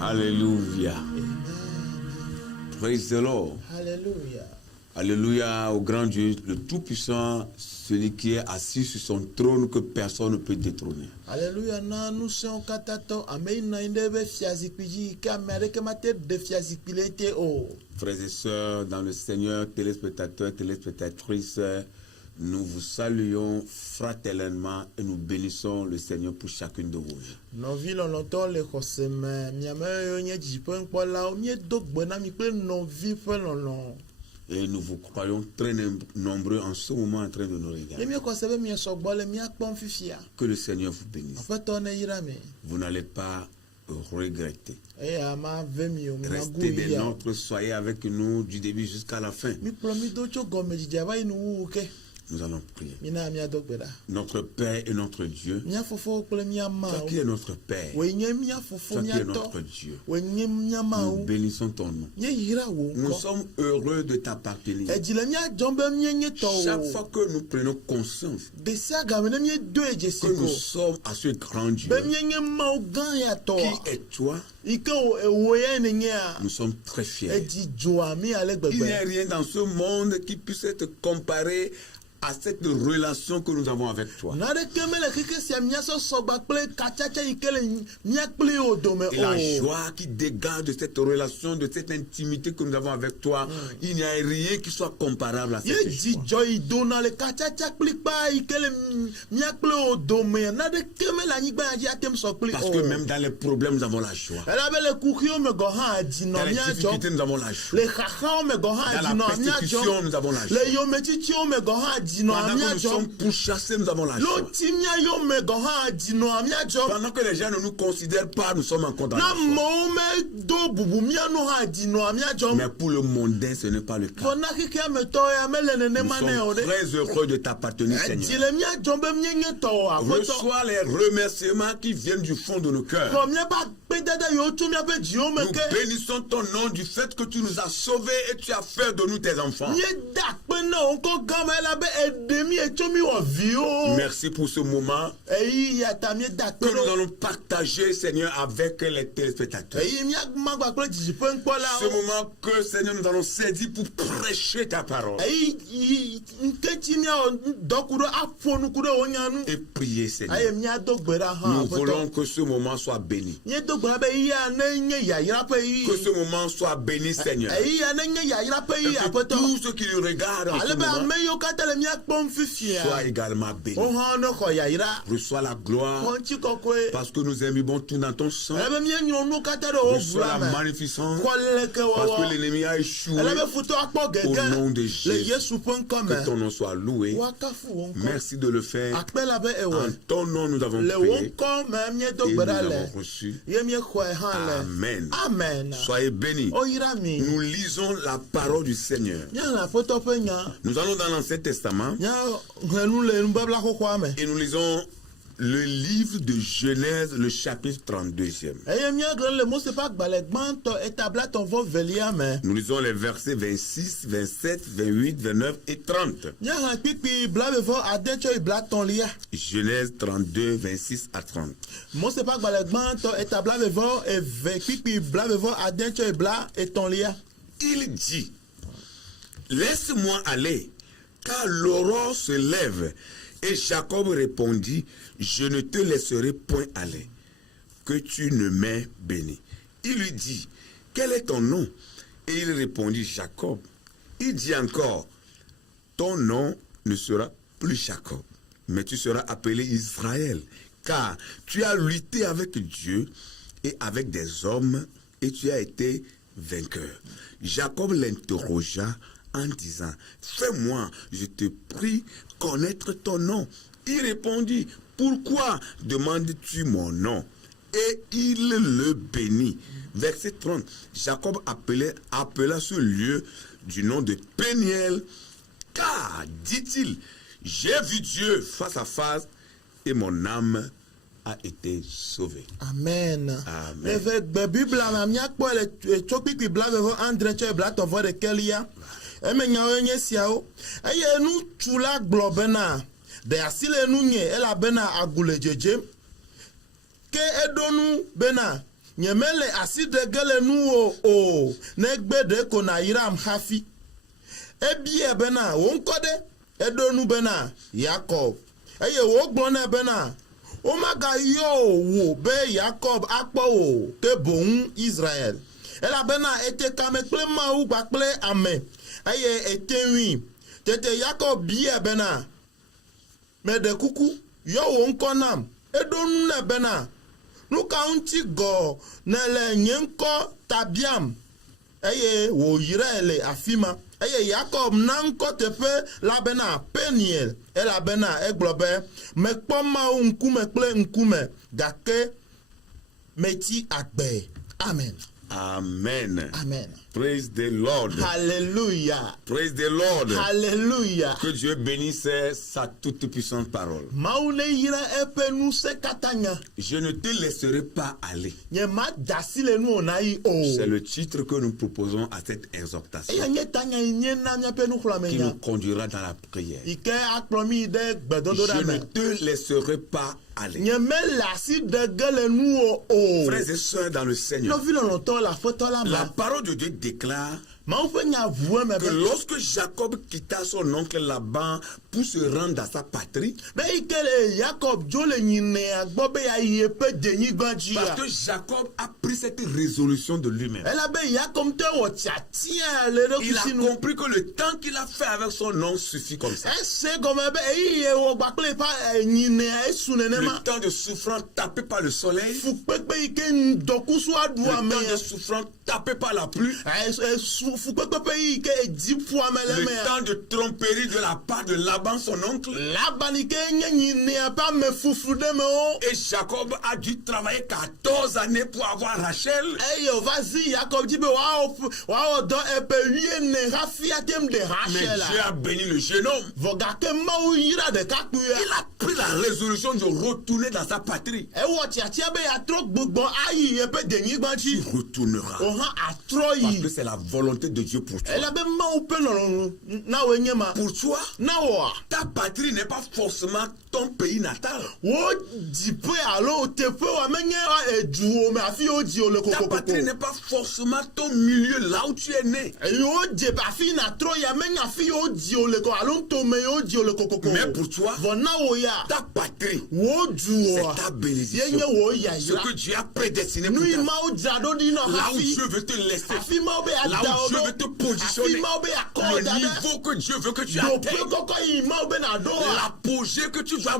Alléluia. Praise the Lord. Alléluia. Alléluia au grand Dieu, le Tout-Puissant, celui qui est assis sur son trône que personne ne peut détrôner. Alléluia. Nous sommes katato amen indebe fiazikpiji kamereke mate de fiazikpilete o. Frères et sœurs dans le Seigneur, téléspectateurs, téléspectatrices, nous vous saluons fraternellement et nous bénissons le Seigneur pour chacune de vous. Nos villes longtemps les cosme miame yonye jipen pola omie dogbona mi pe non vi felon. Et nous vous croyons très nombreux en ce moment en train de nous regarder. Que le Seigneur vous bénisse. Vous n'allez pas regretter. Restez des nôtres, soyez avec nous du début jusqu'à la fin. Nous allons prier. mina mia do gbe da Notre Père et notre Dieu, mia fofo kple mia ma toi qui es notre Père, wo nye mia fofo toi qui mia es to notre Dieu, wo nye mia ma nous o bénissons ton nom. nye yira wo Nous ko sommes heureux de t'appartenir. ejile mia jombe mie nye to Chaque fois que nous prenons conscience de sia ga me mie do que ejesiko nous sommes à ce grand Dieu be mie nye ma o gan ya to qui est toi, ike wo ye ne nye a nous sommes très fiers. eji joa mi ale Il n'y gbegbe a rien dans ce monde qui puisse être comparé à cette relation que nous avons avec toi. na de kemele keke sia mia so sogba kple kachacha ikele mia kple o do me Et la o joie qui dégage de cette relation, de cette intimité que nous avons avec toi, il n'y a rien qui soit comparable à ye cette ji joie. joy do na le kachacha kple pa ikele mia kple o do me na de kemele anyigba ya ji atem so kple Parce que même dans les problèmes, nous avons la joie. ela be le kuki me go ha ji no Dans les mia jo difficultés, nous avons la joie. le khaha me go ha Dans ji no la mia jo persécution, nous avons la joie. le yo me chichi o me go ha ji no Pendant que mia nous jo sommes pourchassés, nous avons la lo joie. ti mia yo me go ha ji no mia jo Pendant que les gens ne nous considèrent pas, nous sommes encore dans la na joie. mo me do bubu mia no ha ji no mia jo Mais pour le mondain, ce n'est pas le cas. fona kike me to ya me le ne Nous ma ne o sommes de très heureux de t'appartenir, Seigneur. jile mia jo be mia nye to akoto Reçois les remerciements qui viennent du fond de nos cœurs. ko mia ba pe dada yo tu mia pe ji o me Nous ke bénissons ton nom du fait que tu nous as sauvés et tu as fait de nous tes enfants. nye da pe na o ko gama la be edemi e tu mi o vi o Merci pour ce moment eyi ya ta mi da que pe nous lo allons partager, Seigneur, avec les téléspectateurs. eyi mia ma gba pe ji pe npo la Ce o moment que, Seigneur, nous allons saisir pour prêcher ta parole eyi nke ti mia o dokuro afonu kuro o nyanu et prier, Seigneur. aye mia do gbera ha Nous akoto voulons que ce moment soit béni. nye do gbera be yi ya na nye ya yira pe yi Que ce moment soit béni, Seigneur. eyi ya na nye ya yira pe yi Et que akoto tous ceux qui nous regardent en ce ale be moment ame yo kata le mia kpom fifia soient également bénis. o ha no ko ya yira Reçois la gloire konchi kokoe parce que nous imbibons tout dans ton sang. ale be mia nyonu kata do o Reçois vula la me magnificence ko le ke parce wo que l'ennemi a échoué. ele be futo akpo gege Au nom de le Jésus. yesu pe nkome Que ton nom soit loué. wakafu wo nko Merci de le faire. akpe la be ewe En ton nom, nous avons le wo prié nko me mie do et nous gbera le avons reçu. ye mie ko e ha le Amen. amen Soyez bénis. o yira mi Nous lisons la parole du Seigneur. nya la foto pe nya Nous allons dans l'Ancien Testament nya henu le mbabla ko kwa me et nous lisons le livre de Genèse, le chapitre 32e. eye mie gre le mo se pa gbale gbanto etabla ton vo velia me Nous lisons les versets 26, 27, 28, 29 et 30. nya ha pipi bla be vo adecho ibla ton lia Genèse 32, 26 à 30. mo se pa gbale gbanto etabla be vo e ve pipi bla be vo adecho ibla eton lia Il dit, laisse-moi aller, car l'aurore se lève. Et Jacob répondit, je ne te laisserai point aller, que tu ne m'aies béni. Il lui dit, quel est ton nom? Et il répondit, Jacob. Il dit encore, ton nom ne sera plus Jacob, mais tu seras appelé Israël, car tu as lutté avec Dieu et avec des hommes, et tu as été vainqueur. Jacob l'interrogea en disant, fais-moi, je te prie, connaître ton nom. Il répondit, pourquoi demandes-tu mon nom? Et il le bénit. Verset 30, Jacob appela ce lieu du nom de Péniel, car, dit-il, j'ai vu Dieu face à face et mon âme a été sauvée. amen Amen. eve gbe bibla ma mia kpo le tso pipi bla be vo andre tso bla ton vo de kelia eme nyawo nye siawo eye nu tula gblɔ bena de asi le nu nye ela bena agule dzedze ke eɖonu bena nyemele asi de ge le nu o negbe de ko na yiram hafi ebie bena wo ŋkɔ de eɖonu bena Yakob eye wo gblɔ ne bena o magayɔ wo be Yakob akpɔ o ke boŋ Israel elabena ete kame kple Mawu kpakple ame eye ete ŋui tete Yakob bia bena meɖe kuku yɔ wo ŋkɔ nam eɖo nu ne bena nu ka ŋuti gɔ ne le nye ŋkɔ tabiam eye wòyrae le afi ma eye Yakob na ŋkɔ teƒe la bena Peniel elabena egblɔ be mekpɔ Mawu ŋkume kple ŋkume gake metsi agbe amen. Amen. Amen. Praise the Lord. Alléluia. Praise the Lord. Alléluia. Que Dieu bénisse sa toute puissante parole. Maune yira epe nu se katanya. Je ne te laisserai pas aller. Nye ma dasile nu onai o. C'est le titre que nous proposons à cette exhortation Eya nye tanya nye na nye pe nu qui khlamenya. nous conduira dans la prière. Ike akpromi de gbedodo Je ne dame. te laisserai pas aller. Nye me lasi de gele nu o. Frères et sœurs dans le Seigneur, No vilo no to la foto la la ma. parole de Dieu déclare Ma fe nya vue me que be. lorsque Jacob quitta son oncle Laban pour se rendre dans sa patrie, Be ikele Jacob jole nyine agbo be ya yepe denyi gbanji ya. parce que Jacob a pris cette résolution de lui-même. Elle a be Jacob te wo tiatia le Il a kusinu. compris que le temps qu'il a fait avec son nom suffit comme ça. Ese comme be iye wo gbakle pa nyine esune ne Le ma. temps de souffrance tapé par le soleil, Fu pepe ike ndokusu adu le ame. temps de souffrance tapé par la pluie, Fu pepe ike ejipu amele le me. temps de tromperie de la part de Laban, son oncle. Labani ke nye nyine pa me fufu de me o. Et Jacob a dû travailler 14 années pour avoir Rachel. Eyo vas-y Jacob dit be wa do epe wie ne rafia tem de Mais Rachel. Dieu a béni le jeune homme. Voga ke mau yira de kakuya. Il a pris la résolution de retourner dans sa patrie. E wo tiatia be ya tro gbogbo ayi epe denyi Il gbanji. retournera. O ha atro Parce yi. que c'est la volonté de Dieu pour toi. Elle a be mau pe no na we nyema. Pour toi, Na wo. ta patrie n'est pas forcément ton pays natal. Wo dipe alo te pe wa menye eju o me afi o ji o le Ta patrie kokoko. n'est pas forcément ton milieu là où tu es né. E yo je ba fi na tro ya menye afi o ji o le ko alo to me o ji o le kokoko. Mais pour toi, Vo na wo ya. ta patrie, Wo ju o. c'est ta bénédiction. Yenye wo ya Ce yira. que Dieu a prédestiné pour Nu ta vie. ma o jado di no Là où afi. Dieu veut te laisser. Afi ma o be Là ada où o Dieu do. veut te positionner. Afi ma o be Le akọ dada. niveau que Dieu veut que tu Do pe atteignes. koko yi ma o be na do. L'apogée que tu vas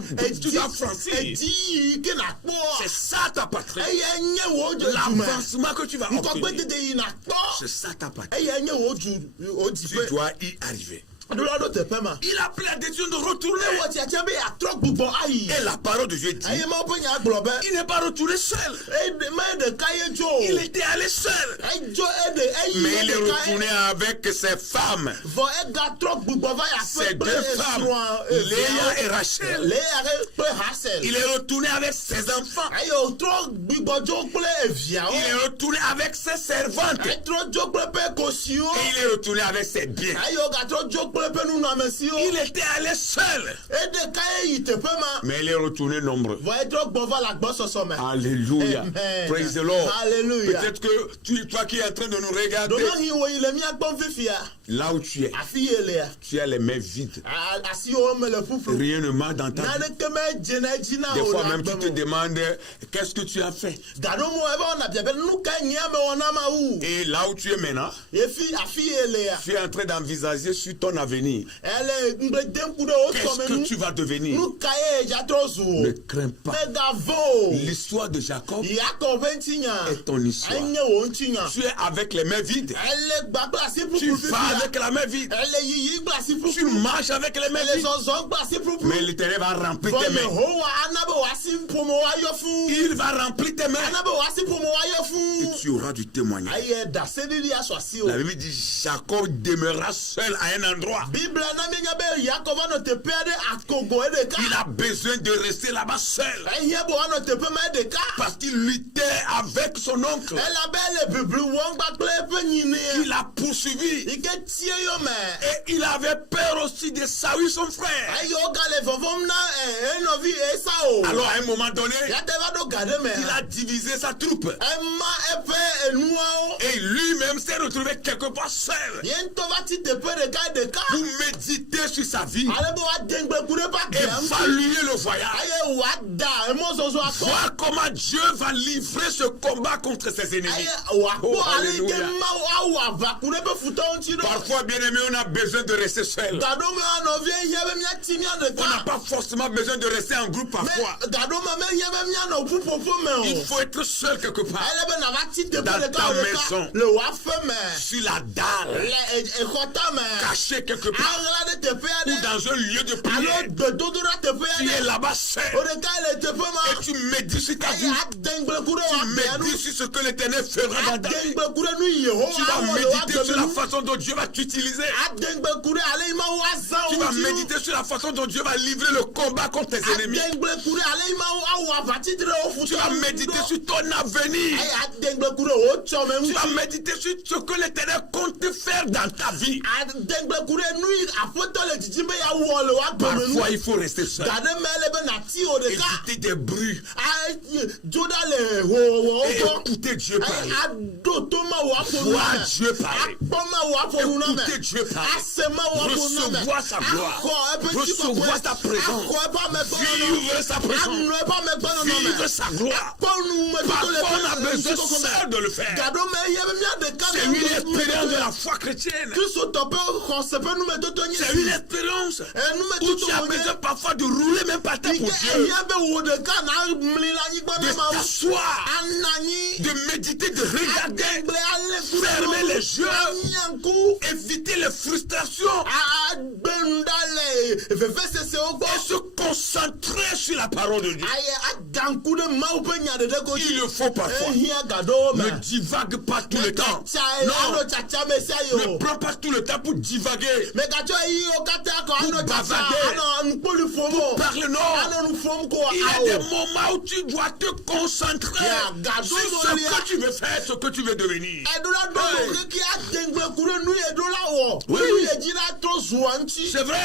franchir. Edi ike na po. C'est ça ta patrie. Eye nye wo jo jume. L'avancement que tu vas Nkọ gbe obtenir. dede yi na po. C'est ça ta patrie. Eye nye wo ju o di Tu pe. dois y arriver. Adola do te pe ma. Il a pris la décision de retourner. E wo ti atia be ya tro gbogbo ayi. Et la parole de Dieu dit, Eye ma o pe nya gbobe. il n'est pas retourné seul. E de me de kaye jo. Il était allé seul. E jo e de e Mais yi il est de retourné kaye. avec ses femmes, Vo e ga tro gbogbo va ya ses pe deux femmes, Léa et Rachel. Léa pe Hassel. Il est retourné avec ses enfants. Aye o tro gbogbo jo ple evia o. Il est retourné avec ses servantes. E tro jo ple pe kosi o. Et il est retourné avec ses biens. Aye o ga tro jo ple pe nu na mesi o. Il était allé seul. E de kaye yi te pe ma. Mais il est retourné nombreux. Vo e tro gbova la gbo soso me. Alléluia. Amen. Praise the Lord. Alléluia. Peut-être que toi qui es en train de nous regarder, Dono hi wo ile mi agbon fifia. là où tu es, Afi ele. tu as les mains vides. Asi o me le fufu. Rien ne marche dans ta vie. Na de ke me jena jina Des o fois la même tu te gbemo. demandes qu'est-ce que tu as fait. Gado mo ebe ona biabe nu ka nyia me wona ma u. Et là où tu es maintenant, Efi afi ele ya. tu es en train d'envisager sur ton avenir. Ele ngbe dempu de o so Qu'est-ce me que nu. tu vas devenir? Nu ka e ja tro zu. Ne crains pas. Me gavo. L'histoire de Jacob Yakob ntinya. est ton histoire. Anye wo ntinya. Tu es avec les mains vides. Ele gbagba si Tu pupu vas fifia. avec la main vide. Ele yiyi gba si Tu pupu. marches avec les mains Ele vides. zozo gba si pupu. Mais l'Éternel va remplir tes Voye mains. ho wa anabe wa si pomo wa yo fu. Il va remplir tes mains. Anabe wa si pomo wa yo Et fu. tu auras du témoignage. Aye da sedili ya swasi o. La Bible dit Jacob demeurera seul à un endroit. Bible na mi nyabe Yakob no te pede akogo e de ka. Il a besoin de rester là-bas seul. Eye bo no te pe ma de ka. Parce qu'il luttait avec son oncle. Ela be le biblu won gba kle pe nyine. Il a poursuivi. Ike tie yo me. Et il avait peur aussi de Saül, son frère. Aye o ga le vovom na no vi esa o. Alors à un moment donné, Ya te va do gade me. il a divisé sa troupe. Emma epe enua o. Et lui-même s'est retrouvé quelque part seul Yen to va ti te pe de ka. pour méditer sur sa vie, Ale bo wa dengbe kure pa gam. évaluer le voyage, Aye wa da emo so so akọ. voir comment Dieu va livrer ce combat contre ses ennemis. Aye wa Oh, ko ale ke alléluia. ma wa va kure pe futa on ti do. Parfois, bien aimé, on a besoin de rester seul. Gado me ano vie yebe mi ati mi ade On n'a ka. pas forcément besoin de rester en groupe Me parfois. gado me yebe mi ano pupopo me Il o. faut être seul quelque part. Ale be na va dans ta maison, le wafeme sur la dalle, le ekotame caché quelque part, ala de teƒe ou aɖe dans un lieu de prière. alo gbedodoɖa teƒe Tu es aɖe là-bas seul o ɖeka le teƒe et ma tu médites sur ta vie. eye adeŋgbleku ɖe Tu wabea nu médites sur ce que l'Éternel fera dans ta vie. adeŋgbleku ɖe nu yehowa Tu vas awɔ le méditer sur la wagbeme nu façon dont Dieu va t'utiliser. adeŋgbleku ɖe ale yi ma wo azã Tu wo vas ŋuti nu méditer sur la façon dont Dieu va livrer le combat contre tes ennemis. adeŋgbleku ɖe ale yi ma wo awɔ aʋatsi ɖe wo Tu vas méditer sur ton avenir. eye adeŋgbleku ɖe wo tsɔme Tu vas ŋuti méditer sur ce que l'Éternel compte faire dans ta vie. adeŋgbleku ɖe nu yi aƒetɔ le dzidzim be yeawɔ le wagbeme nu Parfois, il faut rester seul. gaɖe mele be nati o ɖeka Éviter des bruits dzo ɖa le hoowɔwo et gbɔ écouter Dieu parler. aɖo to ma wo afɔ nu Voir name Dieu parler. akpɔ ma wo afɔ nu name Écouter Dieu parler. ase ma wo afɔ nu name Recevoir sa gloire. akɔ eƒe Recevoir sa présence. akɔ eƒe amegbɔnɔnɔ Vivre sa présence. anɔ eƒe amegbɔnɔnɔ me Vivre sa gloire. akpɔ numedodo le Parfois, on a besoin ŋutikɔkɔ me seul de le faire. gaɖo me eye be mía ɖeka C'est une expérience de la foi chrétienne. kristotɔ ƒe xɔse ƒe numetoto nye C'est une expérience où numetoto tu as wo nye besoin parfois de rouler même par terre pour Dieu. ehia be wo ɖeka na mli le anyigba De na ma t'asseoir, ananyi de méditer, de regarder, adegble ale fermer les yeux, anyanku éviter les frustrations agbenu ɖa le vevesesewo gbɔ et se concentrer sur la parole de Dieu. aye aganku ɖe mawu ƒe nya ɖeɖe ko Il le faut parfois. ehia gaɖowo me Ne divague pas tout le temps. ano Non, tsatsa me sia yi ne o prends pas tout le temps pour divaguer. megatsɔ eyiwo katã kɔ ano tsatsa bavader. ano nukpoli fom o Parle non. ano nu fom ko Il y a des awo moments où tu dois te concentrer Yeah, God, sur don't ce know, que tu veux faire, ce que tu veux devenir. ɛɖola ɖo Hey. lo keke adeŋgbleku ɖe nu ye ɖola wɔ Oui. nu ye dzi la trɔ zua ŋuti C'est vrai.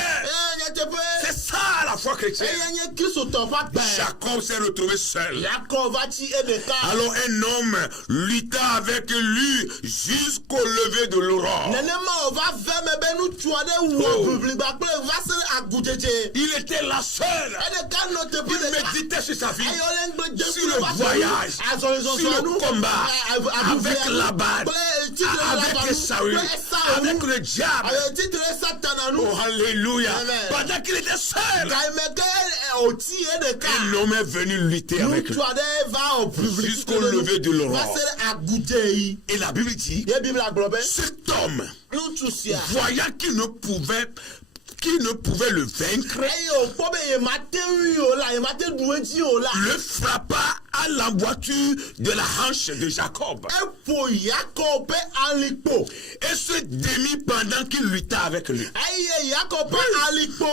nyateƒe C'est ça la foi chrétienne. eye nye kristotɔ ƒe agbe Jacob s'est retrouvé seul. yakɔ va tsi eɖeka Alors un homme lutta avec lui jusqu'au lever de l'aurore. nenema o va ve me be ŋutsu aɖe wɔ Oh. ʋiʋligba kple va se agudzedze Il était là seul. eɖeka nɔ teƒe Il ɖeka méditait sur sa vie, eye wole ŋgble dzem sur le voyage, sur le combat, avec Laban, avec Esaü, avec le diable. titre satana nu Oh, alléluia. Amen. Pendant qu'il était seul, gaime ke oti eɖeka un homme est venu lutter avec lui. ŋutsu aɖe va o ʋiʋli Jusqu'au lever de l'aurore. va se ɖe agudze yi Et la Bible dit, ye bibla gblɔ be cet homme, ŋutsu sia voyant qu'il ne pouvait le vaincre, eye wòkpɔ be yemate ŋui o la yemate ɖu edzi o la le frappa à l'emboîture de la hanche de Jacob eƒo Yakob ƒe alikpo et se démit pendant qu'il luttait avec lui. eye Yakob ƒe alikpo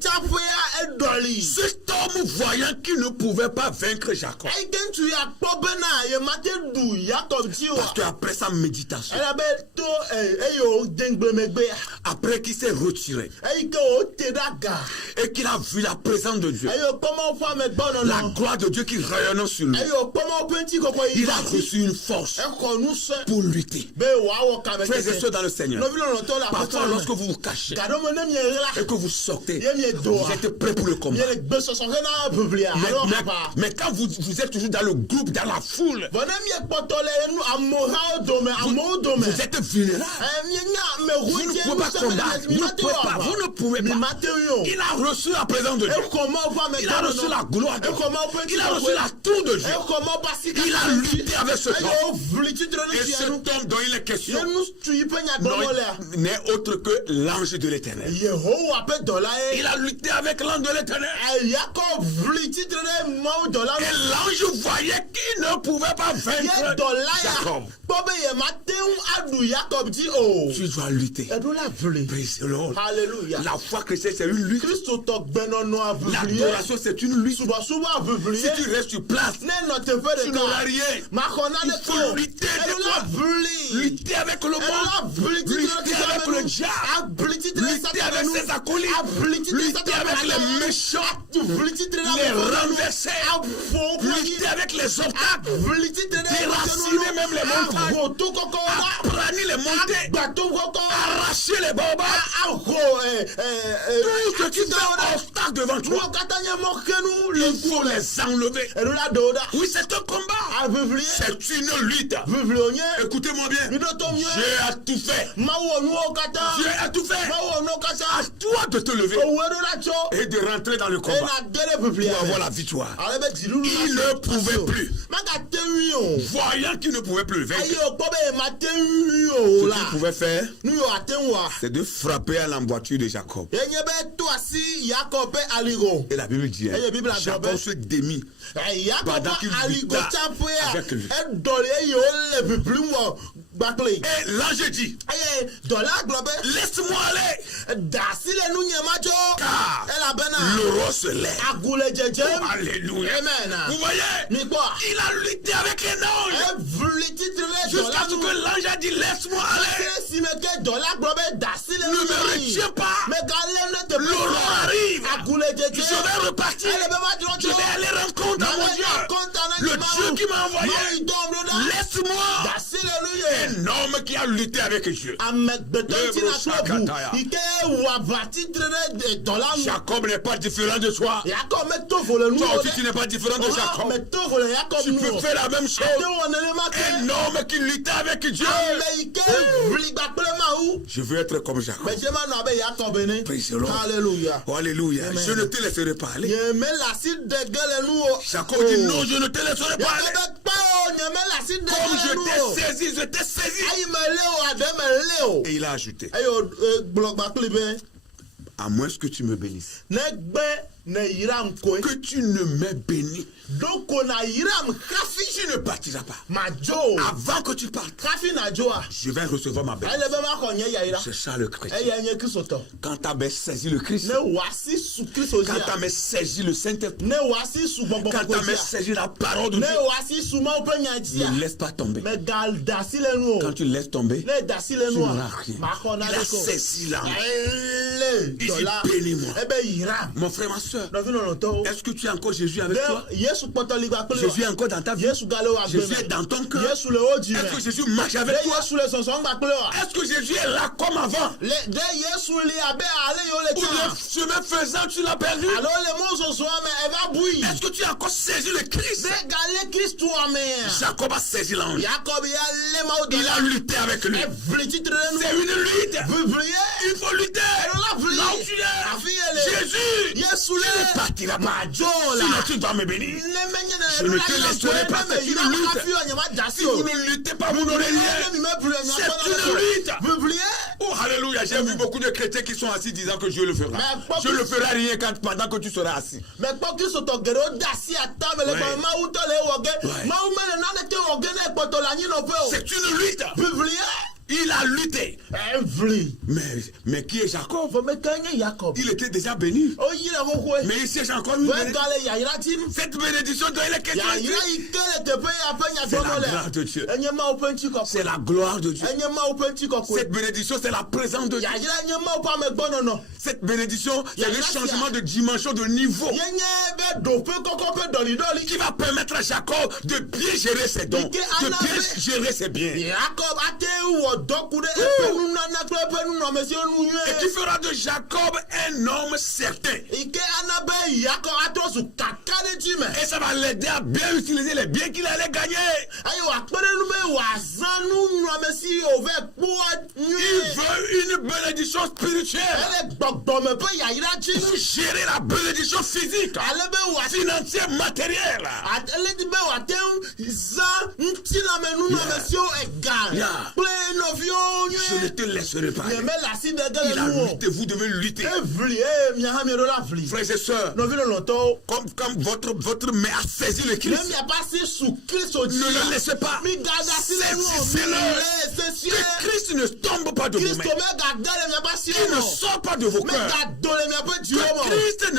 tsaƒea eɖɔli Cet homme, voyant qu'il ne pouvait pas vaincre Jacob, eyi ke ŋutsu ya kpɔ bena yemate ɖu Yakob dzi o parce qu'après sa méditation, elabe to eye wòde megbe après qu'il s'est retiré eyi ke wòte ɖe aga et qu'il a vu la présence de Dieu, eye wòkpɔ Mawu ƒe la amegbɔnɔnɔ gloire de Dieu qui rayonnait sur lui, eye wòkpɔ Mawu ƒe ŋutikɔkɔ yi il a ɖe asi reçu une force exɔ ŋusẽ pour lutter. be wòawɔ Frères et sœurs kamekeke dans le Seigneur, nɔvi lɔlɔtɔ le parfois aƒetɔ lorsque me vous vous cachez gaɖome ne mieɣla et que vous sortez, ye miedoa vous êtes prêts pour le combat. miele gbesɔsɔ he na ʋiʋlia alo xaƒa Mais quand vous êtes toujours dans le groupe, dans la foule, vɔ ne miekpɔtɔ le nu amehawo dome amewo dome vous êtes vulnérable. mienya Vous ne amehu pouvez pas combattre. Vous ne pouvez pas. Vous ne pouvez mi pas. mate ŋui o Il a reçu la présence de Dieu. exɔ Mawu ƒe Il a reçu la gloire de Dieu. exɔ Mawu ƒe Il a reçu la tour de Dieu. exɔ Mawu ƒe asi Il a lutté avec ce eye homme. wòʋli tsitre Et ɖe tia cet nu homme dont il est ye question ŋutsu yi ƒe nyagblɔmɔ lea n'est autre que l'ange de l'éternel. Yehowa ƒe dɔla ye Il a lutté avec l'ange de l'éternel. Yakob ʋli tsitre ɖe Mawu dɔla Et nu l'ange voyait qu'il ne pouvait pas ye vaincre dɔla ya Jacob. kpɔ be yemate ŋu aɖu Yakob dzi o Tu dois lutter. eɖo la ʋli Praise the Lord. hallelujah La foi chrétienne, c'est une lutte. kristotɔ gbɛnɔnɔ aʋiʋli ye L'adoration, c'est une lutte. subɔsubɔ aʋiʋli Si ye tu restes sur place, ne nɔ teƒe tu n'auras ɖeka rien. maxɔ Il nane faut ko lutter des eɖo la fois. ʋli Lutter avec le eɖo la monde. ʋli tsitre Lutter avec le diable. aʋli tsitre ɖe Lutter avec Satana ses acolytes. aʋli tsitre ɖe Lutter avec les méchants. aʋli tsitre ɖe Les amewo renverser. aƒo ƒoanyi Lutter avec les obstacles. aʋli tsitre ɖe Déraciner même les montagnes. aho to kɔkɔwo la Aplanir les montées. agbato kɔkɔwo la Arracher les baobabs. aho Tout ce qui fait obstacle devant toi. nuwo katã nye mɔkenu le Il faut les enlever. eɖo la ɖewo ɖa Oui, c'est un combat. aʋiʋli ye C'est une lutte. ʋiʋli wonye Écoutez-moi bien. mi ɖo to Dieu mieux a tout fait. Mawu wɔ nuwo katã Dieu a tout fait. Mawu wɔ nuwo À katã toi de te lever owu eɖo la tso et de rentrer dans le combat ena ge ɖe ʋiʋlia pour avoir me la victoire. ale be dziɖuɖu Il ne pouvait plus. magate ŋui o Voyant voyant qu'il ne pouvait plus le vaincre, eye o kpɔ be mate ŋui ce o qu'il la pouvait faire, nu yi o ate ŋu wa c'est de frapper à l'emboîture de Jacob. enye be to asi Yakob ƒe aligo Et la Bible dit, Et la Bible a dit, Jacob se démit Yakob pendant ƒe qu'il aligo lutta tsaƒea avec lui. edɔli eye wole biblim wɔ gbakple Et l'ange dit, eye dɔla gblɔ be laisse-moi aller, da asi le nu nye ma tso car elabena le roi se lève. agu le dzedzem Alléluia. amen Vous voyez, mikpɔ il a lutté avec un ange evli titre le jusqu'à dɔla ce que l'ange a dit, laisse-moi aller. si me ke dɔla gblɔ be da asi le Ne nu me retiens pas. megalé ne te Le roi arrive. agu le Je dzedzem vais repartir. ele be va dzro Je tso vais aller rencontrer à mon Dieu. Le Dieu qui m'a envoyé. Laisse-moi. dasi le nu ye Un homme qui a lutté avec Dieu. amegbetɔ tina kple bu ike wɔ ava titre ɖe dɔla nu Jacob n'est pas différent de toi. Yakob meto vo le nu Toi o aussi, tu n'es pas différent de Jacob. meto vo le Yakob Tu nu peux o faire la même chose. ate wɔ nenema ke Un homme qui luttait avec Dieu. ame ike vli gbakple mawu Je veux être comme Jacob. mɛdze ma nɔ abe Yakob ene Praise the Lord. hallelujah Oh, alléluia. Amen. Je ne te laisserai pas aller. nye me le asi de ge le nu o Jacob dit non, je ne te laisserai pas Yakob aller. be kpe o nye me le asi de Comme ge le nu o je t'ai saisi, je t'ai saisi. ayi me le o ade me le o Et il a ajouté, eye o gblɔ gbakple be à moins que tu me bénisses, ne gbe ne yiram koe que tu ne m'aies béni, doko na yiram hafi tu ne partiras pas. ma dzo o Avant que tu partes, hafi na dzoa je vais recevoir ma bénédiction. ele be ma xɔ nye yayira C'est ça le chrétien. eya nye kristotɔ Quand tu as saisi le Christ, ne wòasi su kristo quand tu dzia as saisi le Saint-Esprit, ne wòasi su quand tu gbɔgbɔgbɔ as dzia saisi la parole de ne Dieu, wòasi su mawo ƒe nya dzia ne laisse pas tomber. mɛ dasi le nu o Quand tu laisses tomber, ne dasi le tu nu n'auras a rien. ma xɔ na Il a de ko saisi l'âme. ele Il dɔla dit, bénis-moi. ebe yiram Mon frère, ma soeur, nɔvi nɔnɔtɔwo est-ce que tu as encore Jésus avec toi? ne yesu kpɔtɔli gbakple Jésus est wa encore dans ta vie? yesu gale wo agbe Jésus est dans ton cœur? yesu le wo dzi Est-ce que me Jésus marche de avec toi? yesu le sɔsɔn gbakple wa Est-ce que Jésus est là comme avant? de yesu li abe ale yi wo le Ou tsa le chemin faisant, tu l'as perdu? alo le mo sɔsɔn me eva bui Est-ce que tu as encore saisi le Christ? de gale kristu amea Jacob a saisi l'ange. Yakob ya le mawo Il a dɔla lutté avec lui. evli titre le C'est nu une lutte. vivliye Il faut lutter. la vli Là où tu es. afi ele Jésus. yesu Tu ne le partiras pas. ma dzo Sinon, la tu dois me bénir. ne me nye Je ne te laisserai pas, c'est une lutte. hafi o nyama dasi Si o vous ne luttez pas, vous n'aurez rien. C'est une lutte. vivliye Oh, alléluia. J'ai vu beaucoup de chrétiens qui sont assis disant que Dieu le fera. Mais Je ne ferai rien pendant que tu seras assis. mɛ kpɔ kristotɔ geɖewo da asi ata me le Ouais. gbɔn mawu tɔ le wɔ ge Ouais. mawu mele nane te wɔ ge ne kpɔtɔ le anyinɔƒe o C'est une lutte. vivliye Il a lutté. evli Mais qui est Jacob? vɔ me ke nye Yakob Il était déjà béni. o yi le xoxoe Mais il cherche encore une vɛ bénédiction. gale yayira tim Cette bénédiction dont il est question ici, yayira yi ke le teƒe ya ƒe c'est la nyagblɔmɔ grâce de Dieu. le enye mawu ƒe ŋuti C'est kɔkɔe la gloire de Dieu. enye mawu ƒe ŋuti kɔkɔe Cette bénédiction, c'est la présence de Dieu. yayira nye mawu ƒe amegbɔnɔnɔ Cette bénédiction, c'est le Yayira, changement de dimension, de niveau yenye be ɖoƒe kɔkɔ ƒe dɔlidɔli qui va permettre à Jacob de bien gérer ses dons, de bien gérer ses biens. Yakob ate wɔ dɔ ku ɖe eƒe nunana kple eƒe nunɔmesiwo nu Et qui nyuie fera de Jacob un homme certain. yi ke ana be Yakob atrɔ su kaka ɖe dzi me Et ça va l'aider à bien utiliser les biens qu'il allait gagner. eye wòakpe ɖe nu be wòazã nunɔmesi wòve kpɔa Il nyuie veut une bénédiction spirituelle ele gbɔgbɔme ƒe yayira dzi pour gérer la bénédiction physique, ale be wòasi financière, matérielle. ele di be wòate ŋu zã ŋutilame nunɔmesiwo ega Yeah. kple nɔviwo Je ne nyuie te laisserai pas. nye mele asi de ge Il le a nu o lutté, vous devez lutter. evli mia hã mieɖo la vli Frères et sœurs, nɔvi lɔlɔtɔwo comme votre mère a saisi le ne Christ, miaƒe asi su kristo dzi ne le laissez pas. migada asi le nu o Saisissez-le. sesie Que Christ ne tombe pas de vos kristo mains. megade le miaƒe asiwo Il ne me sort pas de vos cœurs. megado le miaƒe dziwo Que me Christ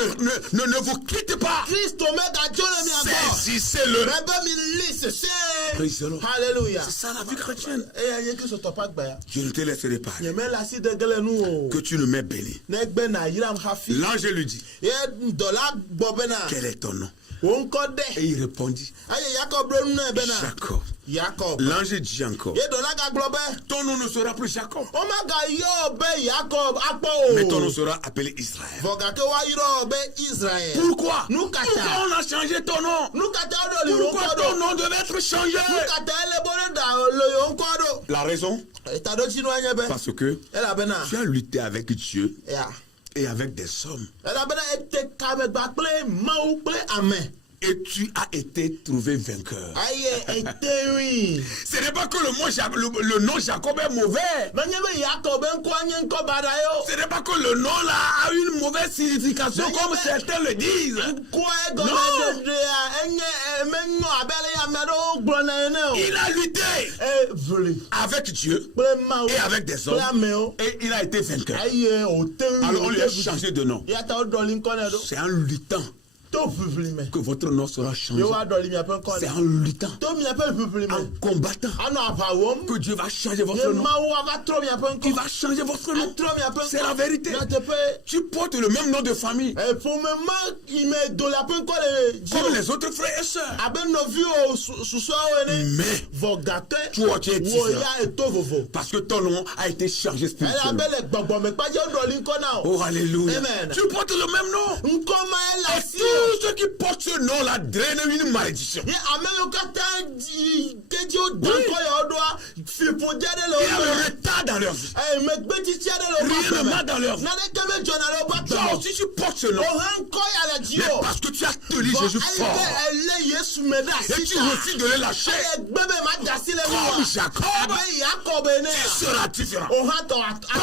ne vous quitte pas. kristo megatso le mia gbɔ Saisissez-le. mebe mi li sese Praise the Lord. halleluya C'est ça la vie chrétienne. eya nye kristo tɔ ƒe agbaya Je ne te laisserai pas. nye mele asi de ge le nu o Que tu ne m'aies béni. ne gbe na yiram hafi L'ange lui dit, ye dɔla gbɔ bena quel est ton nom? wo ŋkɔ Et de il répondit, eye Yakob ɖo nu nɛ bena Jacob. Yakob L'ange dit encore, ye dɔla gagblɔ be ton nom ne sera plus Jacob, womegayɔ be Yakob akpɔ mais ton nom o sera appelé Israël. vɔ gake woayɔ be Israel Pourquoi? nu Pourquoi kata on a changé ton nom? nu kata woɖo li wo Pourquoi ŋkɔ ton ɖo nom devait être changé? nu kata ele bo ɖe da le yo ŋkɔ ɖo La raison, etaɖotsi nu enye be parce que elabena tu as lutté avec Dieu ya et avec des hommes elabena ete kamegba kple Mawu kple ame et tu as été trouvé vainqueur. aye etewi Ce n'est pas que le nom Jacob est mauvais. menyebe Yakob enko anye nko badayo Ce n'est pas que le nom là a une mauvaise signification comme certains le disent. ko ego de enye menyo abele ya medo gbona ene o Il a lutté vli avec Dieu prema et avec des hommes o et il a été vainqueur. aye otewi Alors on lui a changé de nom. yata odolin konedo C'est en luttant to vli me que votre nom sera changé. yo adoli mi apen C'est kone en luttant, to mi apen vli me en combattant ano apawom que Dieu va changer ye votre nom. mawo ava tro mi apen Il ko va changer votre nom. tro mi apen C'est la vérité. na te pe Tu portes le même nom de famille pour me il do la pen ko le comme les autres frères et sœurs. aben no vi o suso ene Mais vogate toi, tu es wo différent. ya eto vovo Parce que ton nom a été changé elle spirituellement. abele gbogbo me pa je odolin ko na o Oh, alléluia. Amen. Tu portes le même nom. nko ma Et la si tous ceux qui portent ce nom-là drainent une malédiction. ye ameyo kata keji o dan ko yo do fipo jade Il y a le le retard dans leur vie. me gbe ti jade le Rien ne va dans leur vie. na de keme jona le ba Toi aussi, tu portes ce nom. o han ko ya la ji Mais o parce que tu as tenu Jésus fort. elle Yesu me da Et tu refuses de le lâcher. gbebe ma dasi le Comme Jacob, abe Yakob ene tu seras différent. o han to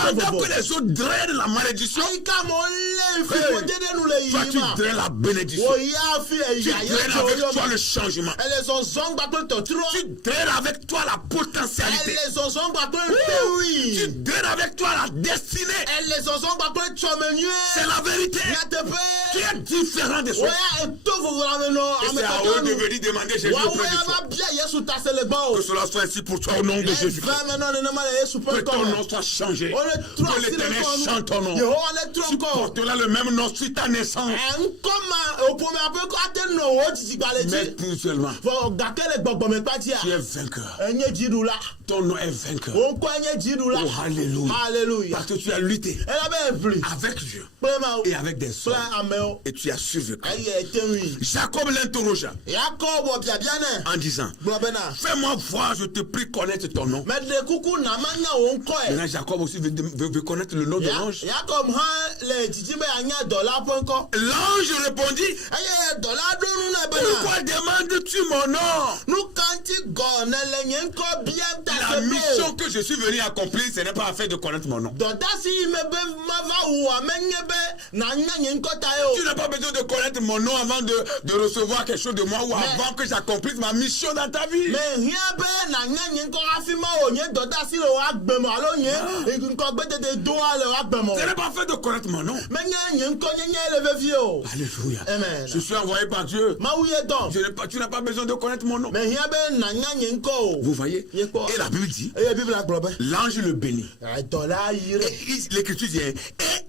Pendant que les autres drainent la malédiction, ayika mo le fipo jade nu le toi tu yi ma draines la bénédiction. o ya fi Tu eya draines ye avec to toi yo le changement. elle sont zongba to to tro Tu draines avec toi la potentialité. elle sont zongba to Tu oui draines avec toi la destinée. elle sont zongba to chomenu C'est la vérité. ya te Tu pe es différent des o autres. ya eto vovo la no Et c'est à eux de venir demander Jésus wa auprès de wa toi. ba bia Yesu ta se le ba o Que cela soit ainsi pour toi au nom de Jésus. va maintenant ne ma Yesu Que pe ton ko nom soit changé. on est trop Que l'Éternel chante ton nom. yo on est Tu trop ko portes là le même nom suite à naissance. nkoma o po me ape ko ate no o ti gbale Mais ti spirituellement, fo gakele gbogbo me pa ti a tu es vainqueur. enye jidu la Ton nom est vainqueur. o ko enye jidu la Oh, alléluia. hallelujah Parce que tu as lutté elle avait pris avec Dieu prema et avec des hommes. plan ameo Et tu as survécu. aye etenwi Jacob l'interrogea Yakob bia bia ne en disant, globena fais-moi voir, je te prie connaître ton nom. mais de kuku na manya o nko e Maintenant, Jacob aussi veut connaître le nom de l'ange. Yakob ha le titi be anya dollar ponko L'ange répondit, aye dollar do nu na bena pourquoi demandes-tu mon nom? nu kanti go na le nyen ko bia ta La mission que je suis venu accomplir, ce n'est pas afin de connaître mon nom. doda si me be ma va ou amenye be na nya nyen ko ta Tu yo n'as pas besoin de connaître mon nom avant de recevoir quelque chose de moi ou avant que j'accomplisse ma mission dans ta vie. mais rien be na nya nyen ko afi ma o nyen doda si lo wa gbemo alo nyen nko gbe de do ale wa gbemo Ce n'est pas afin de connaître mon nom. mais nya nyen ko nyen eleve fi o Alléluia. Amen. Je suis envoyé par Dieu. ma wuye don Tu n'as pas besoin de connaître mon nom. mais rien be na nya nyen ko Vous voyez? Ye quoi? Et la Bible dit, e bible aglobe l'ange le bénit. dola yire Et l'écriture dit, et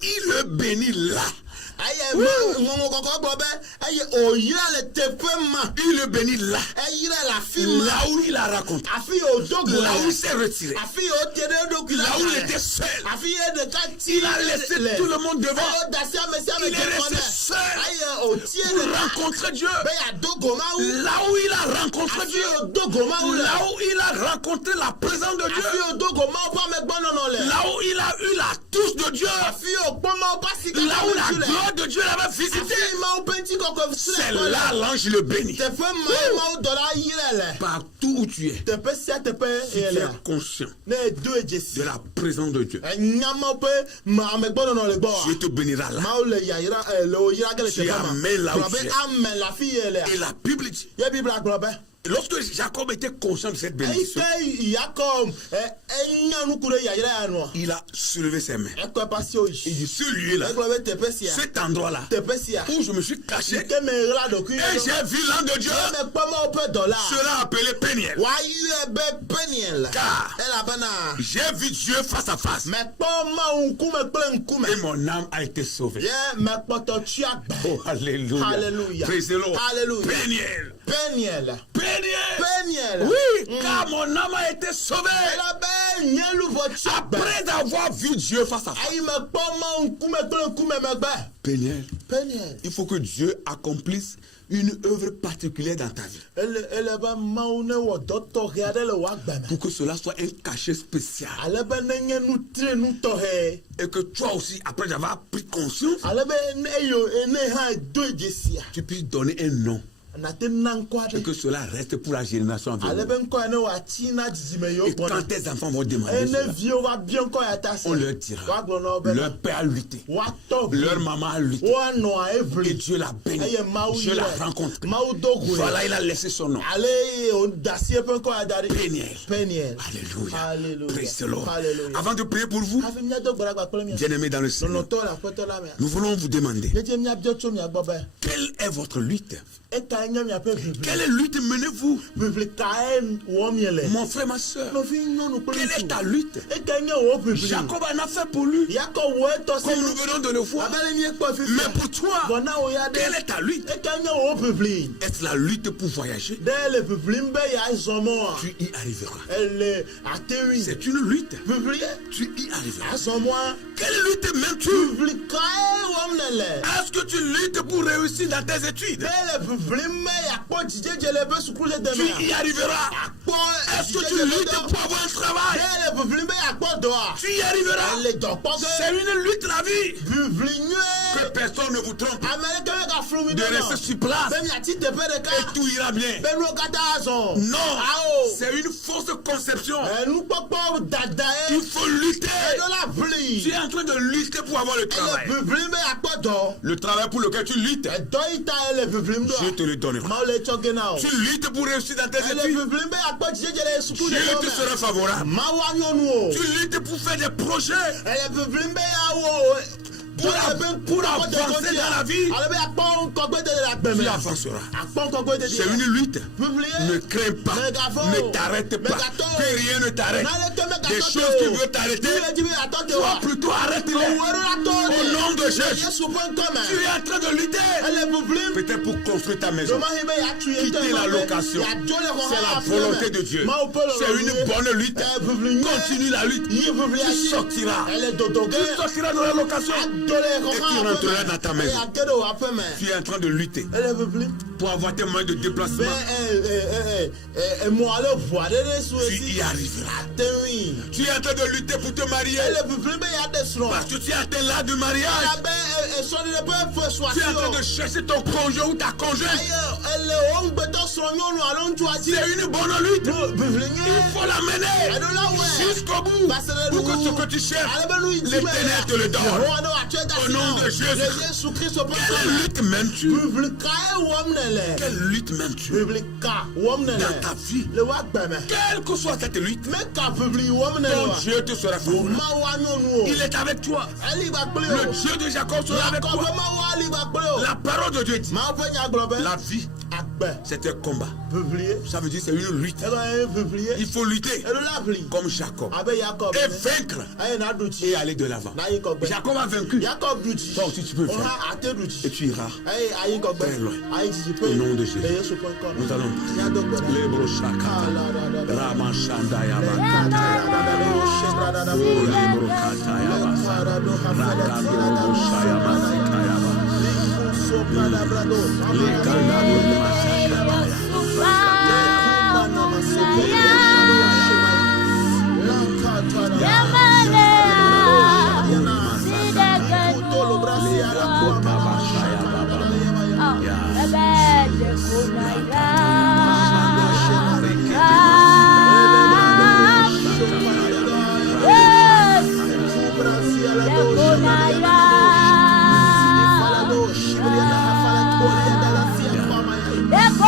il le bénit là. aye mo koko gbobe aye o yire le tepe ma Il le bénit là. e yire la fi ma Là où il a raconté. afi o dogo Là où il s'est retiré. afi o tere do Là où il était seul. afi e de ka ti Il a laissé tout le monde devant. ayo dasi ame Il est resté seul aye o tie de pour rencontrer Dieu. be ya dogo ma u Là où il a rencontré afi Dieu. o dogo ma u Là où il a rencontré la présence de afi Dieu. o dogo ma u pa me gbono no le Là où il a eu la touche de Dieu. afi o po ma u pa si ka Là où la le gloire de Dieu l'avait visité. afi ma u penti koko C'est là l'ange le bénit. tepe ma u dola yire le Partout où tu es, tepe sia tepe si tu ele es conscient ne do ejesi de la présence de Dieu, nyama pe ma me gbono no le gbo Dieu te bénira là. ma u le ya yira le o yira gele Tu tepe amènes là où ma tu es. amen la fi ele Et la Bible dit, ye bible aglobe lorsque Jacob était conscient de cette bénédiction, ike Yakob enya nukure ya yira ya no il a soulevé ses mains. e ko pasi o Il yi dit, ce lieu-là, eglobe tepe sia cet endroit-là, tepe sia où je me suis caché, ke me ra do ku et j'ai vu l'ange de Dieu, me pa ma o pe dola sera appelé Péniel. wa yu be peniel Car ela bana j'ai vu Dieu face à face, me pa ma nkume kple nkume et mon âme a été sauvée. ye me kpoto tsi agbe Oh, alléluia. Hallelujah. Praise the Lord. Hallelujah. Péniel. peniel Péniel. Oui, car mon âme a été sauvée. ela be nyelu vo tsi agbe Après avoir vu Dieu face à face. ayi me pa ma nkume kple nkume me gbe Péniel. peniel Il faut que Dieu accomplisse une œuvre particulière dans ta vie. ele be mawu ne wɔ dɔ tɔxɛ aɖe le wò agbe me Pour que cela soit un cachet spécial. ale be nenye nu tre nu tɔxɛ Et que toi aussi, après avoir pris conscience, ale be eyo ene hã do edzesia tu puisses donner un nom que cela reste pour la génération à venir. Et quand tes enfants vont demander cela, on leur dira, leur père a lutté, leur maman a lutté, et Dieu l'a béni, Dieu l'a rencontré. Voilà, il a laissé son nom. Péniel. Alléluia. Praise the Lord. Avant de prier pour vous, bien-aimés dans le Seigneur, nous voulons vous demander, quelle est votre lutte? Quelle lutte menez-vous? Mon frère, ma soeur, quelle est ta lutte? Jacob en a fait pour lui, comme nous venons de le voir. Mais pour toi, quelle est ta lutte? Est-ce la lutte pour voyager? Tu y arriveras. C'est une lutte. Tu y arriveras. Quelle lutte mènes-tu? Est-ce que tu luttes pour réussir dans tes études? Tu y arriveras. Est-ce que tu luttes pour avoir un travail? Tu y arriveras. C'est une lutte, la vie. Que personne ne vous trompe. De rester sur place et tout ira bien. Non, c'est une fausse conception. Il faut lutter. Tu es en train de lutter pour avoir le travail. Le travail pour lequel tu luttes, je te le donnerai. Tu luttes pour réussir dans tes études, Dieu te sera favorable. Tu luttes pour faire des projets, pour avancer dans la vie, tu avanceras. C'est une lutte. Ne crains pas, ne t'arrête pas, que rien ne t'arrête. Des choses qui veulent t'arrêter, toi plutôt arrête-les. Au nom de Jésus, tu es en train de lutter. Peut-être pour construire ta maison, quitter la location. C'est la volonté de Dieu. C'est une bonne lutte. Continue la lutte. Tu sortiras. Tu sortiras de la location. Et tu rentreras dans ta maison. Tu es en train de lutter pour avoir tes moyens de déplacement. Tu y arriveras. Tu es en train de lutter pour te marier. Parce que tu es atteint là du mariage. Tu es en train de chercher ton conjoint ou ta conjointe. C'est une bonne lutte. Il faut la mener jusqu'au bout. Pour que ce que tu cherches, l'Éternel te le donne. Au nom de Jésus. Quelle lutte mènes-tu? Quelle lutte mènes-tu dans ta vie? Quelle que soit cette lutte, ton Dieu te sera favorable. Il est avec toi. Le Dieu de Jacob sera avec toi. La parole de Dieu dit, la vie, c'est un combat. Ça veut dire que c'est une lutte. Il faut lutter comme Jacob et vaincre et aller de l'avant. Jacob a vaincu. Toi aussi tu peux faire. Et tu iras très loin. Au nom de Jésus. Nous allons Lebro Shakata Rama Shanda Yabakata Lebro Kata Yabasa Rakando Shaya Masika Yabasa Lekanda Yeah.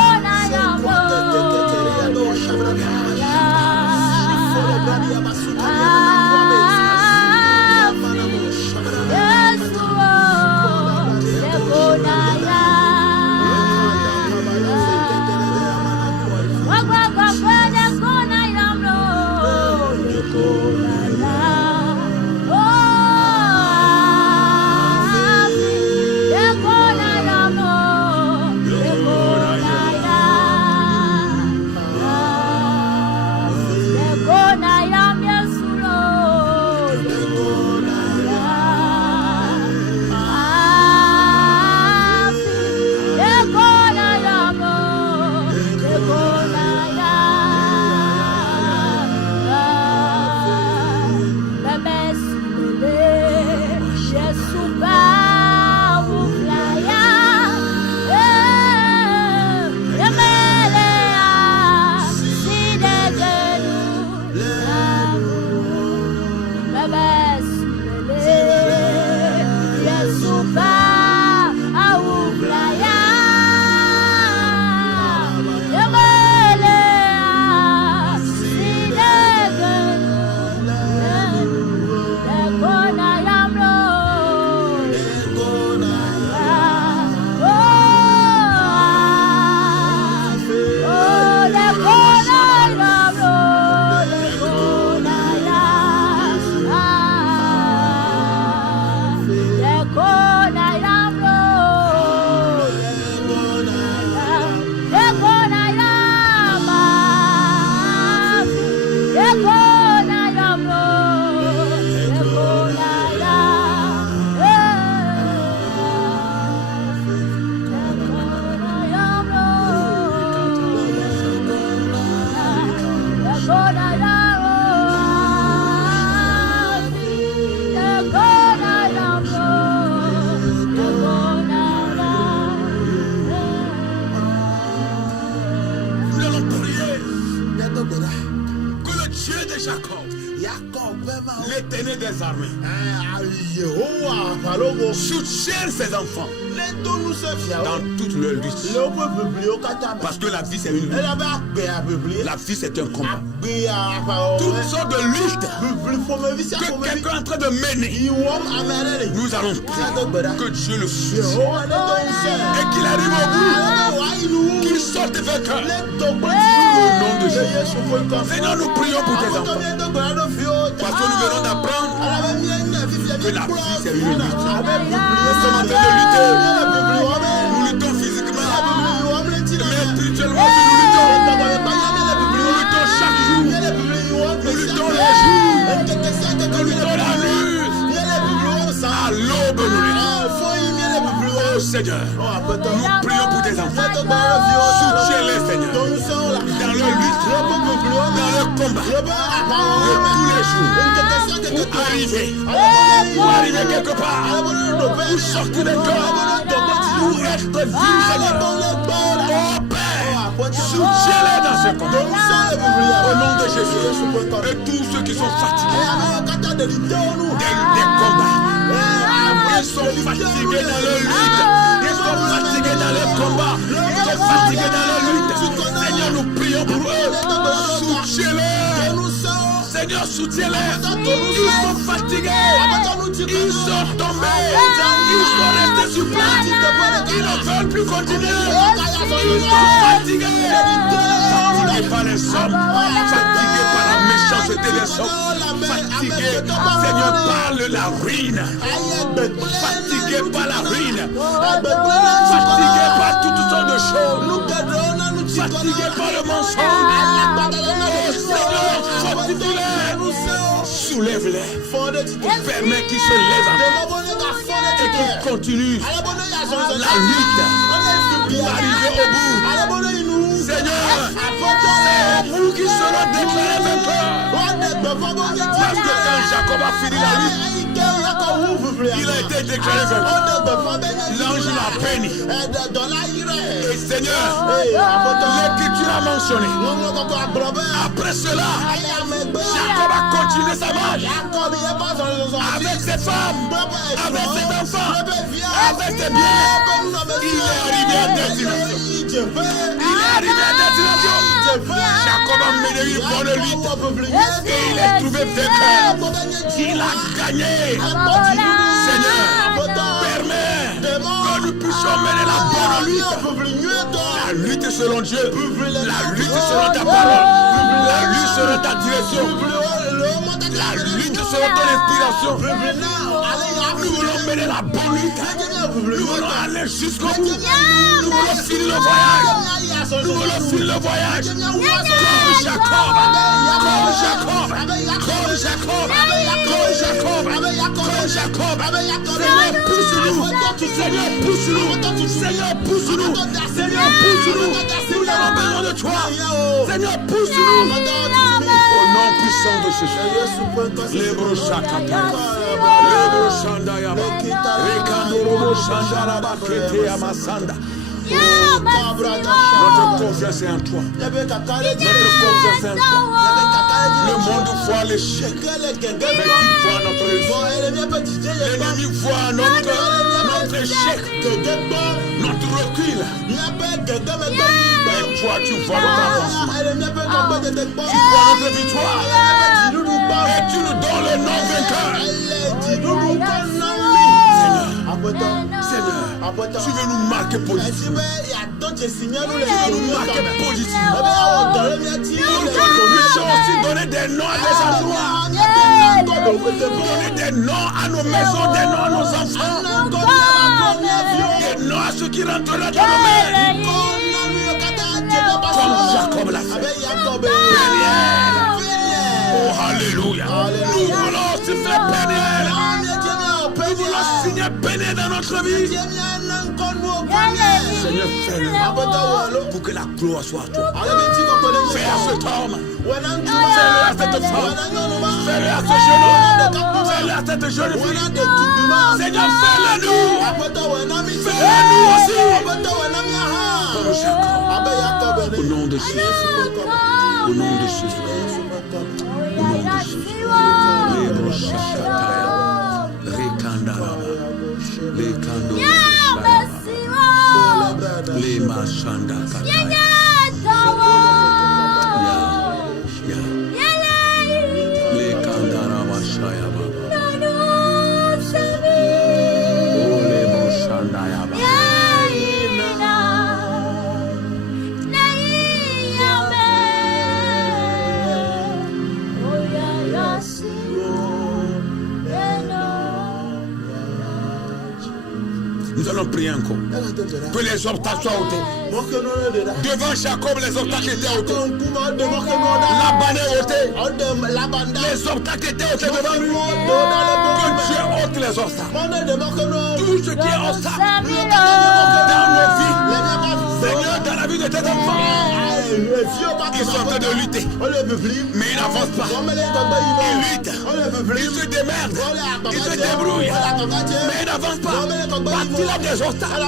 L'éternel des armées soutient ses enfants dans toute leur lutte. Parce que la vie c'est une lutte. La vie c'est un combat. Toutes sortes de luttes que quelqu'un est en train de mener, nous allons prier que Dieu le soutienne et qu'il arrive au bout, qu'il sorte vainqueur. Au nom de Jésus. Seigneur, nous prions pour tes enfants. Parce que nous venons d'apprendre que la vie c'est une lutte. Nous sommes en train de lutter. Nous luttons physiquement, mais spirituellement nous luttons. Nous luttons chaque jour. Nous luttons les jours. Nous luttons la nuit. À l'aube nous luttons. Oh Seigneur, nous prions pour tes enfants. Soutiens-les Seigneur. Dans leur lutte, dans leur combat, de tous les jours. Pour arriver quelque part, pour sortir des corps, pour être vivre Seigneur. Oh Père, soutiens-les dans ce combat. Au nom de Jésus. Et tous ceux qui sont fatigués des combats. Ils sont fatigués dans leur lutte. Ils sont fatigués dans les combats. Ils sont fatigués dans leur lutte. Seigneur, nous prions pour eux. Soutiens-les. Seigneur, soutiens-les. Ils sont fatigués. Ils sont tombés. Ils sont restés sur place. Ils ne veulent plus continuer. Ils sont fatigués. Fatigués par les hommes. Fatigués par la méchanceté des hommes. Fatigués, Seigneur, par la ruine. Fatigués par la ruine. Fatigués par toutes sortes de choses. Fatigués par le mensonge. Oh Seigneur, fortifie-les. Soulève-les. Permets qu'ils se lèvent et qu'ils continuent la lutte pour arriver au bout. Seigneur, c'est vous qui serez déclarés vainqueurs. Parce que quand Jacob a fini la lutte, il a été déclaré vainqueur. L'ange l'a béni. Et Seigneur, l'Écriture a mentionné. Après cela, Jacob a continué sa marche avec ses femmes, avec ses enfants, avec ses biens. Il est arrivé à destination. Il est arrivé à destination. Jacob a mené une bonne lutte et il est trouvé vainqueur. Il a gagné. Seigneur, permets que nous puissions mener la bonne lutte. La lutte selon Dieu, la lutte selon ta parole, la lutte selon ta direction, la lutte selon ton inspiration. Nous voulons mener la bonne lutte. Nous voulons aller jusqu'au bout. Nous voulons finir le voyage. Nous voulons finir le voyage. Comme Jacob. Comme Jacob. Comme Jacob. Comme Jacob. Comme Jacob. Seigneur, pousse-nous. Seigneur, pousse-nous. Seigneur, pousse-nous. Seigneur, pousse-nous. Nous avons besoin de toi. Seigneur, pousse-nous. Au nom puissant de Jésus. Les brochakata. Les brochandayama. Rekandorobo Shandara Kete Amasanda. Notre confiance est en toi. Notre confiance est en toi. Le monde voit l'échec, mais tu vois notre réussite. L'ennemi voit notre échec, notre recul. Mais toi, tu vois notre avancement. Tu vois notre victoire. Et tu nous donnes le nom vainqueur. Seigneur, tu veux nous marquer positivement. Tu veux nous marquer positivement. Aujourd'hui, je vais aussi donner des noms à des endroits. Donner des noms à nos maisons, des noms à nos enfants. Des noms à ceux qui rentrent là dans nos mains. Comme Jacob l'a fait. Au béni dans notre vie. Seigneur, fais-le pour que la gloire soit à toi. Fais à cet homme, fais-le à cette femme, fais-le à ce jeune homme, fais-le à cette jeune fille. Seigneur, fais-le nous. Fais-le nous aussi. Comme Jacob. Au nom de Jésus. Au nom de Jésus. Au nom de Jésus. Les brochakataya. Les kandaraba. Les kandoraba. Les machandakataya. Les kandaraba shaya baba. Oh, les brochandaya baba. Nous allons prier encore. Que les obstacles soient ôtés. Devant Jacob, les obstacles étaient ôtés. La bande est ôtée. Les obstacles étaient ôtés devant lui. Que Dieu ôte les obstacles. Tout ce qui est obstacle dans nos vies. Seigneur, dans la vie de tes enfants. Ils sont en train de lutter. Mais ils n'avancent pas. Ils luttent. Ils se démerdent. Ils se débrouillent. Mais ils n'avancent pas. Parce qu'il a des obstacles.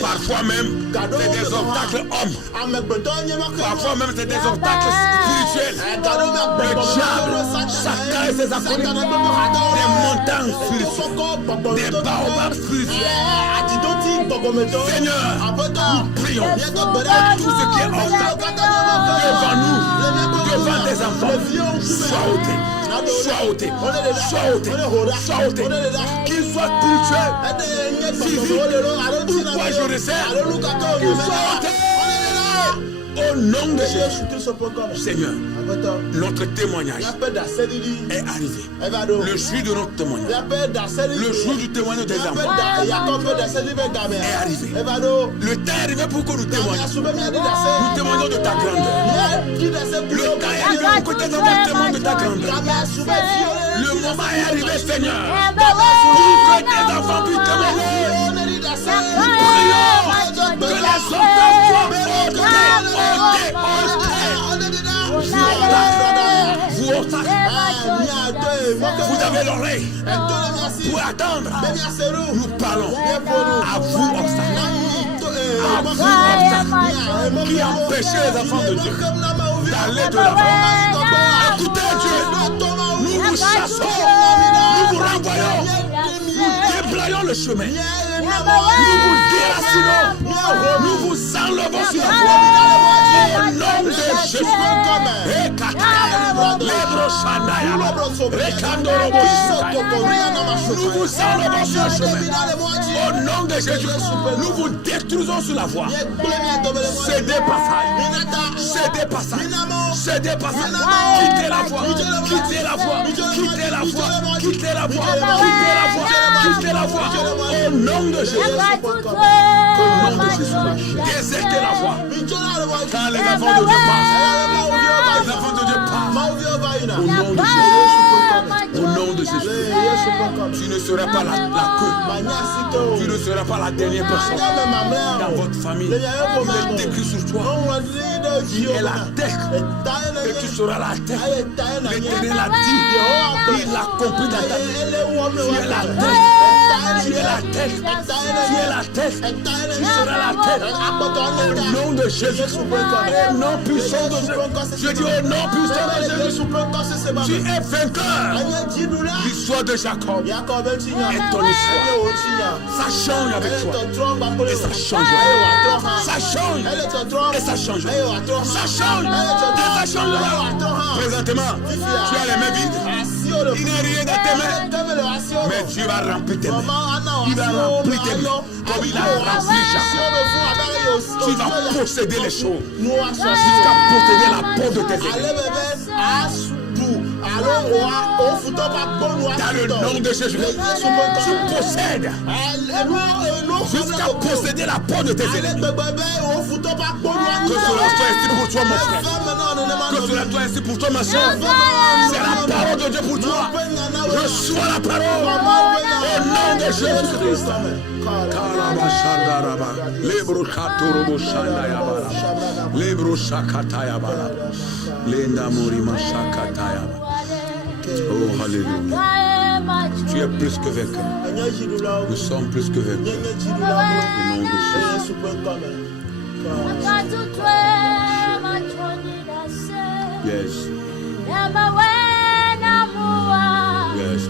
Parfois même, c'est des obstacles hommes. Parfois même, c'est des obstacles spirituels. Le diable, chacun et ses acolytes. Des montagnes spirituelles. Des baobabs spirituels. Seigneur, nous prions que tout ce qui est obstacle devant nous, devant tes enfants, soit ôté. Soit ôté, soit ôté, soit ôté, qu'il soit spirituel, physique, ou quoi je le sais, qu'il soit ôté. Au nom de Jésus, Seigneur, notre témoignage est arrivé. Le jour de notre témoignage, le jour du témoignage des enfants est arrivé. Le temps est arrivé pour que nous témoignions. Nous témoignons de ta grandeur. Le temps est arrivé pour que tes enfants témoignent de ta grandeur. Le moment est arrivé, Seigneur, pour que tes enfants puissent témoigner. Nous prions que les obstacles soient vous avez l'oreille pour attendre. Nous parlons à vous, obstacles. À vous, obstacles qui empêchez les enfants de Dieu d'aller de l'avant. Écoutez Dieu, nous vous chassons, nous vous renvoyons, nous déblayons le chemin. Nous vous déracinons, nous vous enlevons sur la voie. Au nom de Jésus. Nous vous enlevons sur le chemin. Au nom de Jésus, nous vous détruisons sur la voie. Cédez passage. Cédez passage. Cédez passage. Quittez la voie. Quittez la voie. Quittez la voie. Quittez la voie. Quittez la voie. Quittez la voie. Au nom de Jésus. Au nom de Jésus. Désertez la voie. Quand les enfants de Dieu passent. Les enfants de Dieu passent. Au nom de Jésus. Au nom de Jésus. Tu ne seras pas la queue. Tu ne seras pas la dernière personne dans votre famille. Il est écrit sur toi. Tu es la tête. Et tu seras la tête. L'Éternel a dit. Il l'a compris dans ta vie. Tu es la tête. Tu es la tête. Tu es la tête. Tu seras la tête. Au nom de Jésus. Au nom puissant de Jésus. Je dis au nom puissant de Jésus. Tu es vainqueur. L'histoire de Jacob est ton histoire. Ça change avec toi. Et ça changera. Ça change. Et ça changera. Ça change. Et ça changera. Présentement, tu as les mains vides. Il n'y a rien dans tes mains. Mais Dieu va remplir tes mains. Il va remplir tes mains. Comme il a rempli Jacob. Tu vas posséder les choses. Jusqu'à posséder la peau de tes ennemis. Dans le nom de Jésus, tu possèdes jusqu'à posséder la peau de tes ennemis. Que cela soit ici pour toi, mon frère. Que sera toi ainsi pour toi, ma soeur. C'est la parole de Dieu pour toi. Reçois la parole. Au nom de Jésus-Christ. Oh, alléluia. Tu es plus que vainqueur. Nous sommes plus que vainqueurs. Au nom de Jésus. Yes. Yes.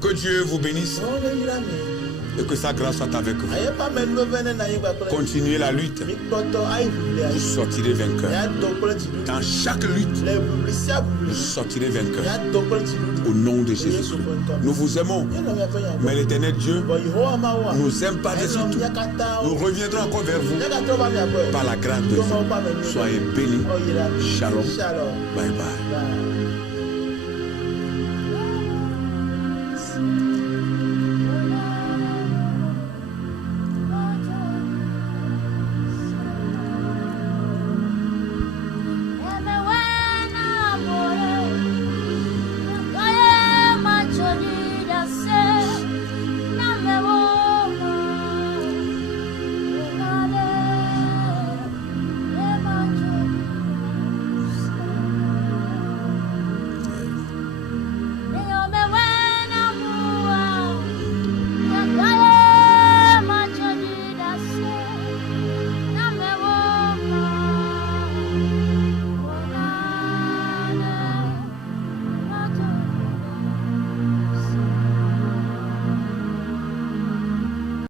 Que Dieu vous bénisse et que sa grâce soit avec vous. Continuez la lutte. Vous sortirez vainqueur. Dans chaque lutte, vous sortirez vainqueur. Au nom de Jésus. Nous vous aimons. Mais l'Éternel Dieu nous aime par-dessus tout. Nous reviendrons encore vers vous par la grâce de Dieu. Soyez bénis. Shalom. Bye bye.